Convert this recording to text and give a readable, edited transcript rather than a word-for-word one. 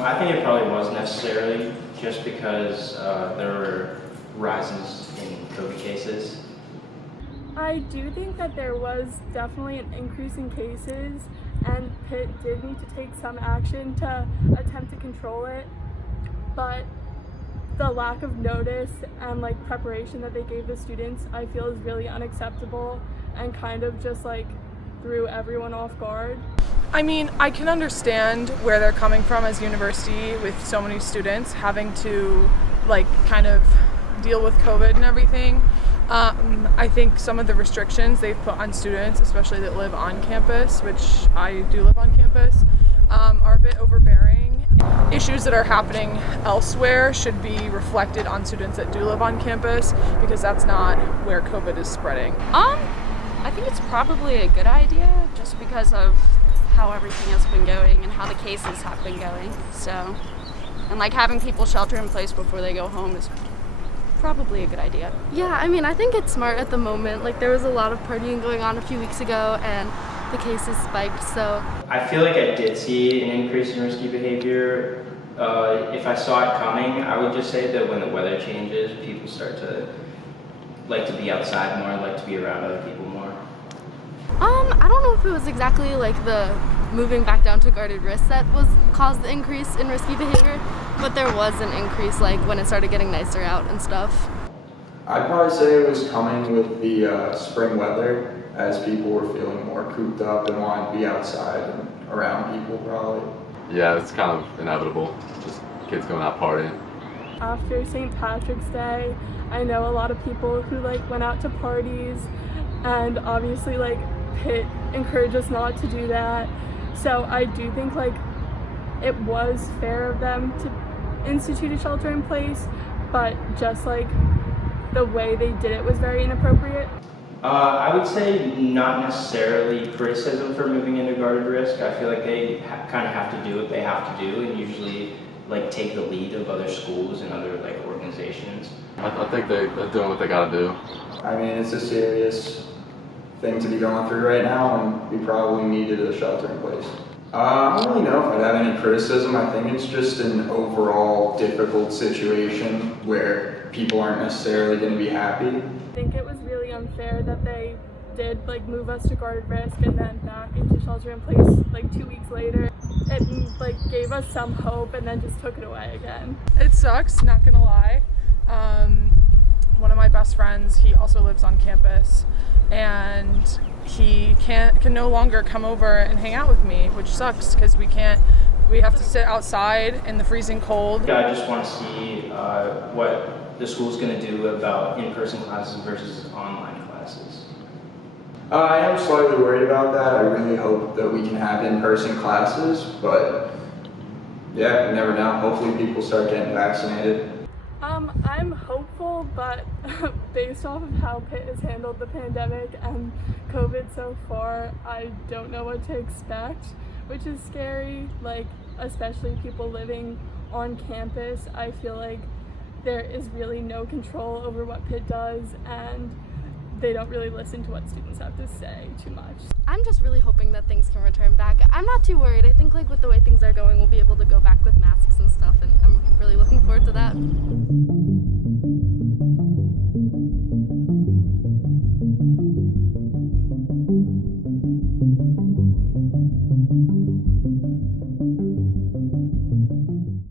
I think it probably was necessarily just because there were rises in COVID cases. I do think that there was definitely an increase in cases, and Pitt did need to take some action to attempt to control it, but the lack of notice and preparation that they gave the students, I feel, is really unacceptable and kind of just threw everyone off guard. I mean, I can understand where they're coming from as a university with so many students having to kind of deal with COVID and everything. I think some of the restrictions they've put on students, especially that live on campus, which I do live on campus, are a bit overbearing. Issues that are happening elsewhere should be reflected on students that do live on campus, because that's not where COVID is spreading. I think it's probably a good idea just because of how everything has been going and how the cases have been going. So, and having people shelter in place before they go home is probably a good idea. Yeah, I mean, I think it's smart at the moment. There was a lot of partying going on a few weeks ago and the cases spiked, so. I feel like I did see an increase in risky behavior. If I saw it coming, I would just say that when the weather changes, people start to like to be outside more, like to be around other people more. I don't know if it was exactly the moving back down to guarded wrists that caused the increase in risky behavior, but there was an increase when it started getting nicer out and stuff. I'd probably say it was coming with the spring weather, as people were feeling more cooped up and wanting to be outside and around people probably. Yeah, it's kind of inevitable, just kids going out partying. After St. Patrick's Day, I know a lot of people who went out to parties, and obviously Pitt encouraged us not to do that. So I do think it was fair of them to institute a shelter in place, but just the way they did it was very inappropriate. I would say not necessarily criticism for moving into guarded risk. I feel like they kind of have to do what they have to do, and usually take the lead of other schools and other organizations. I think they're doing what they got to do. I mean, it's a serious thing to be going through right now, and we probably needed a shelter in place. I don't really know if I'd have any criticism. I think it's just an overall difficult situation where people aren't necessarily going to be happy. I think it was really unfair that they did move us to guarded risk and then back into shelter in place 2 weeks later. It gave us some hope and then just took it away again. It sucks, not gonna lie. One of my best friends, he also lives on campus, and he can no longer come over and hang out with me, which sucks because we have to sit outside in the freezing cold. I just want to see what the school's going to do about in-person classes versus online classes. I am slightly worried about that. I really hope that we can have in-person classes, but yeah, you never know. Hopefully people start getting vaccinated. I'm hopeful, but based off of how Pitt has handled the pandemic and COVID so far, I don't know what to expect, which is scary, especially people living on campus. I feel there is really no control over what Pitt does, and they don't really listen to what students have to say too much. I'm just really hoping that things can return back. I'm not too worried. I think with the way things are going, we'll be able to go back with masks and stuff, and I'm really looking forward to that.